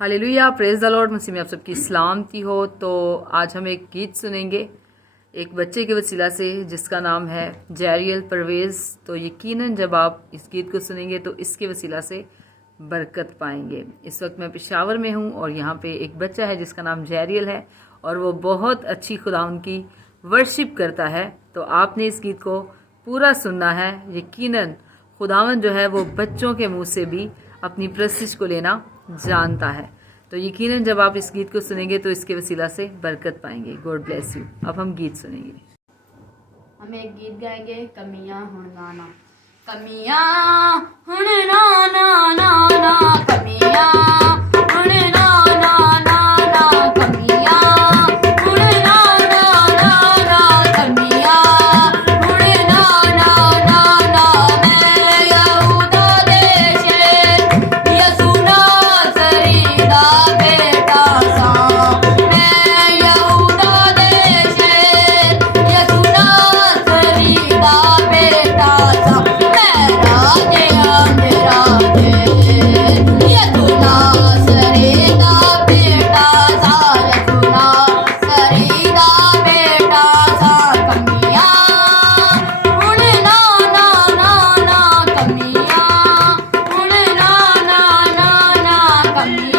Hallelujah, praise the lord. मसीह में आप सबकी सलामती हो। तो आज हम एक गीत सुनेंगे एक बच्चे के वसीला से जिसका नाम है जैरियल परवेज़। तो यकीनन जब आप इस गीत को सुनेंगे तो इसके वसीला से बरकत पाएंगे। इस वक्त मैं पेशावर में हूँ और यहाँ पे एक बच्चा है जिसका नाम जैरियल है और वो बहुत अच्छी खुदावंद की वर्शिप करता है। तो आपने इस गीत को पूरा सुनना है। यकीनन खुदावंद जो है वो बच्चों के मुंह से भी अपनी प्रस्तिश को लेना जानता है। तो यकीनन जब आप इस गीत को सुनेंगे तो इसके वसीला से बरकत पाएंगे। God bless you. अब हम गीत सुनेंगे। हम एक गीत गाएंगे, कमियां हुण नाना, कमियां हुण नाना नाना, कमियां हुण नाना नाना, कमियां हुण नाना नाना, कमियां हुण नाना नाना। मैं यहूदा देशे यसू नासरी दा बेटा सा, मैं यहूदा देशे यसू नासरी दा बेटा सा, मैं राजे आंदे राजे यसू नासरी दा बेटा सा, यसू नासरी दा बेटा सा। कमियां हुण नाना नाना, कमियां हुण नाना नाना, कमियां